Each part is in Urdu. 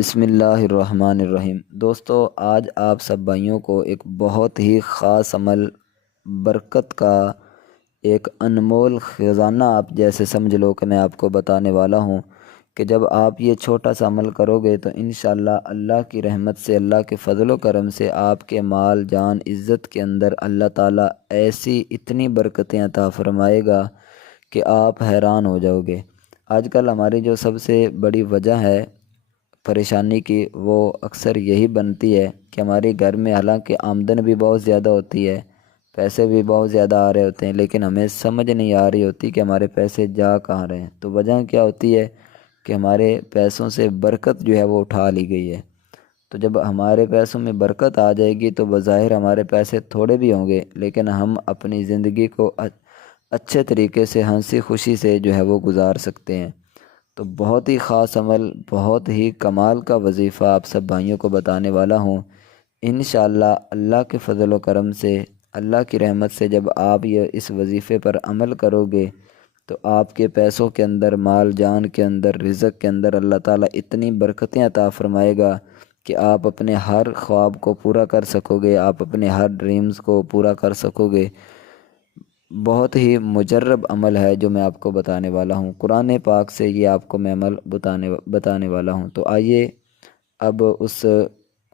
بسم اللہ الرحمن الرحیم۔ دوستو، آج آپ سب بھائیوں کو ایک بہت ہی خاص عمل، برکت کا ایک انمول خزانہ آپ جیسے سمجھ لو کہ میں آپ کو بتانے والا ہوں کہ جب آپ یہ چھوٹا سا عمل کرو گے تو انشاءاللہ اللہ کی رحمت سے، اللہ کے فضل و کرم سے آپ کے مال جان عزت کے اندر اللہ تعالیٰ ایسی اتنی برکتیں عطا فرمائے گا کہ آپ حیران ہو جاؤ گے۔ آج کل ہماری جو سب سے بڑی وجہ ہے پریشانی کی، وہ اکثر یہی بنتی ہے کہ ہمارے گھر میں حالانکہ آمدن بھی بہت زیادہ ہوتی ہے، پیسے بھی بہت زیادہ آ رہے ہوتے ہیں، لیکن ہمیں سمجھ نہیں آ رہی ہوتی کہ ہمارے پیسے جا کہاں رہے ہیں۔ تو وجہ کیا ہوتی ہے کہ ہمارے پیسوں سے برکت جو ہے وہ اٹھا لی گئی ہے۔ تو جب ہمارے پیسوں میں برکت آ جائے گی تو بظاہر ہمارے پیسے تھوڑے بھی ہوں گے، لیکن ہم اپنی زندگی کو اچھے طریقے سے ہنسی خوشی سے جو ہے وہ گزار سکتے ہیں۔ تو بہت ہی خاص عمل، بہت ہی کمال کا وظیفہ آپ سب بھائیوں کو بتانے والا ہوں۔ انشاءاللہ اللہ کے فضل و کرم سے، اللہ کی رحمت سے جب آپ یہ اس وظیفے پر عمل کرو گے تو آپ کے پیسوں کے اندر، مال جان کے اندر، رزق کے اندر اللہ تعالیٰ اتنی برکتیں عطا فرمائے گا کہ آپ اپنے ہر خواب کو پورا کر سکو گے، آپ اپنے ہر ڈریمز کو پورا کر سکو گے۔ بہت ہی مجرب عمل ہے جو میں آپ کو بتانے والا ہوں، قرآن پاک سے یہ آپ کو میں عمل بتانے والا ہوں۔ تو آئیے اب اس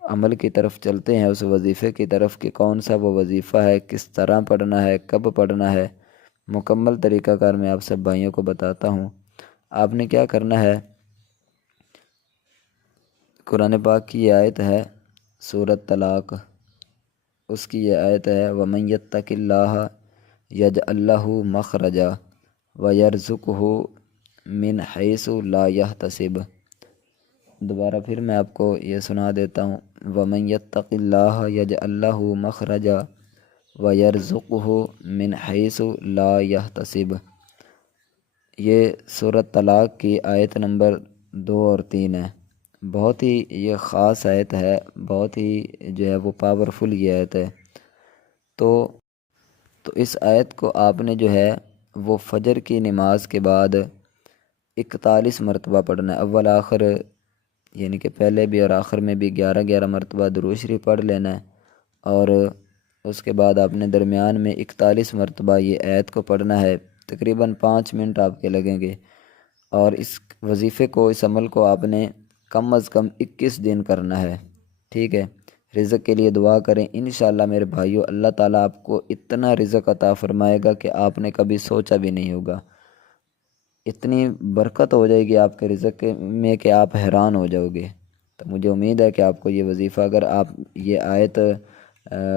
عمل کی طرف چلتے ہیں، اس وظیفے کی طرف کہ کون سا وہ وظیفہ ہے، کس طرح پڑھنا ہے، کب پڑھنا ہے، مکمل طریقہ کار میں آپ سب بھائیوں کو بتاتا ہوں۔ آپ نے کیا کرنا ہے، قرآن پاک کی یہ آیت ہے سورۃ طلاق، اس کی یہ آیت ہے وَمَن يَتَّقِ اللَّهَ يَجْعَل لَّهُ مَخْرَجًا وَيَرْزُقْهُ مِنْ حَيْثُ لَا يَحْتَسِبُ۔ دوبارہ پھر میں آپ کو یہ سنا دیتا ہوں، وَمَن يَتَّقِ اللَّهَ يَجْعَل لَّهُ مَخْرَجًا وَيَرْزُقْهُ مِنْ حَيْثُ لَا يَحْتَسِبُ۔ یہ سورۃ طلاق کی آیت نمبر 2 اور 3 ہے۔ بہت ہی یہ خاص آیت ہے، بہت ہی جو ہے وہ پاورفل یہ آیت ہے۔ تو اس آیت کو آپ نے جو ہے وہ فجر کی نماز کے بعد 41 مرتبہ پڑھنا ہے، اول آخر یعنی کہ پہلے بھی اور آخر میں بھی 11 مرتبہ درود شریف پڑھ لینا ہے، اور اس کے بعد آپ نے درمیان میں 41 مرتبہ یہ آیت کو پڑھنا ہے۔ تقریباً 5 منٹ آپ کے لگیں گے، اور اس وظیفے کو، اس عمل کو آپ نے کم از کم 21 دن کرنا ہے، ٹھیک ہے۔ رزق کے لیے دعا کریں، انشاءاللہ میرے بھائیو اللہ تعالیٰ آپ کو اتنا رزق عطا فرمائے گا کہ آپ نے کبھی سوچا بھی نہیں ہوگا۔ اتنی برکت ہو جائے گی آپ کے رزق میں کہ آپ حیران ہو جاؤ گے۔ تو مجھے امید ہے کہ آپ کو یہ وظیفہ، اگر آپ یہ آیت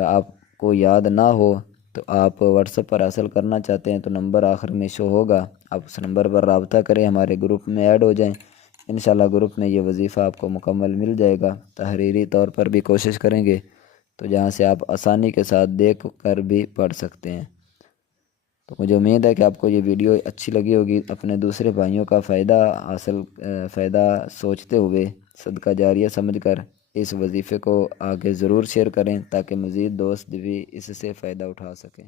آپ کو یاد نہ ہو تو آپ واٹس ایپ پر حاصل کرنا چاہتے ہیں تو نمبر آخر میں شو ہوگا، آپ اس نمبر پر رابطہ کریں، ہمارے گروپ میں ایڈ ہو جائیں۔ انشاءاللہ گروپ میں یہ وظیفہ آپ کو مکمل مل جائے گا، تحریری طور پر بھی کوشش کریں گے تو جہاں سے آپ آسانی کے ساتھ دیکھ کر بھی پڑھ سکتے ہیں۔ تو مجھے امید ہے کہ آپ کو یہ ویڈیو اچھی لگی ہوگی، اپنے دوسرے بھائیوں کا فائدہ سوچتے ہوئے، صدقہ جاریہ سمجھ کر اس وظیفے کو آگے ضرور شیئر کریں تاکہ مزید دوست بھی اس سے فائدہ اٹھا سکیں۔